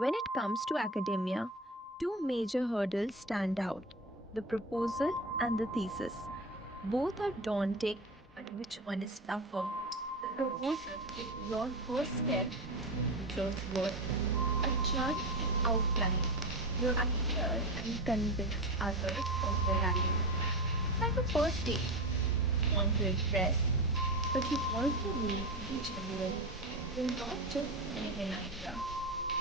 When it comes to academia, two major hurdles stand out: the proposal and the thesis. Both are daunting, but which one is tougher? The proposal is your first step towards work. A chart outline your ideas and convince others of their value. It's like a first date. You want to impress, but you also need to be genuine. You're not just selling an idea.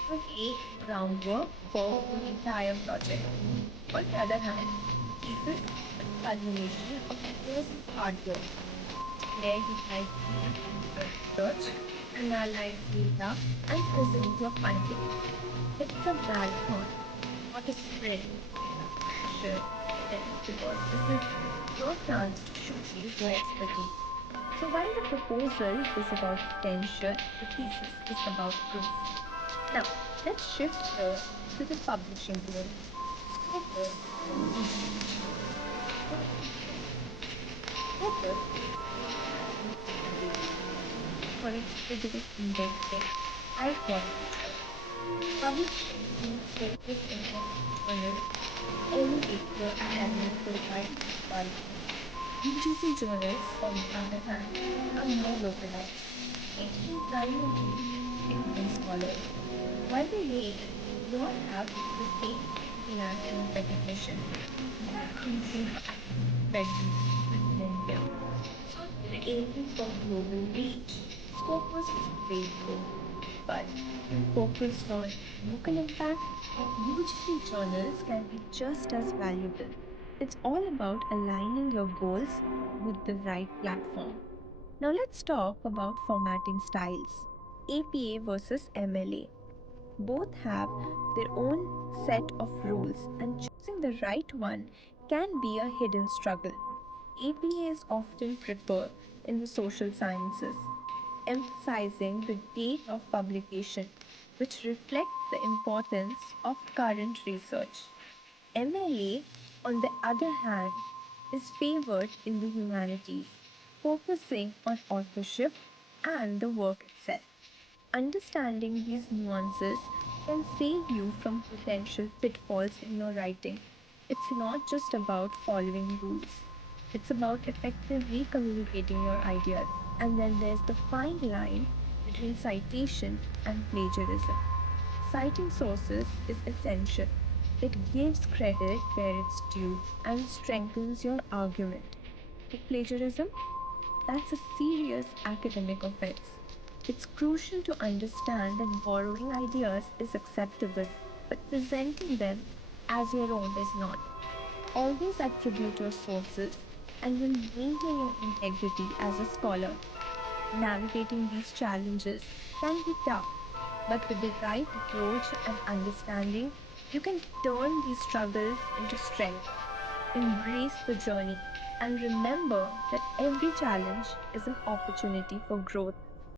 You lay groundwork for the entire project. On the other hand, this is a culmination of years of hard work where you might research, analyze data, and present your findings. It's a marathon, not a sprint. Sure, because this is your chance to showcase your expertise. So while the proposal is about potential, the thesis is about proof. Now, let's shift gears to the publishing world. Scopus Scopus for its rigorous indexing, high quality publishing in focus in journals, any your analytical rights by UGC journals, on the other hand, are more localized, making primarily Indian scholars. While they may not have the same international recognition, they are crucial for academic presence within India. So if you're aiming for global reach, Scopus is a great tool. But if you're focused on local impact, UGC journals can be just as valuable. It's all about aligning your goals with the right platform. Now let's talk about formatting styles. APA versus MLA. Both have their own set of rules, and choosing the right one can be a hidden struggle. APA is often preferred in the social sciences, emphasizing the date of publication, which reflects the importance of current research. MLA, on the other hand, is favored in the humanities, focusing on authorship and the work itself. Understanding these nuances can save you from potential pitfalls in your writing. It's not just about following rules, it's about effectively communicating your ideas. And then there's the fine line between citation and plagiarism. Citing sources is essential. It gives credit where it's due and strengthens your argument. But plagiarism? That's a serious academic offense. It's crucial to understand that borrowing ideas is acceptable, but presenting them as your own is not. Always attribute your sources and will maintain your integrity as a scholar. Navigating these challenges can be tough, but with the right approach and understanding, you can turn these struggles into strength. Embrace the journey and remember that every challenge is an opportunity for growth.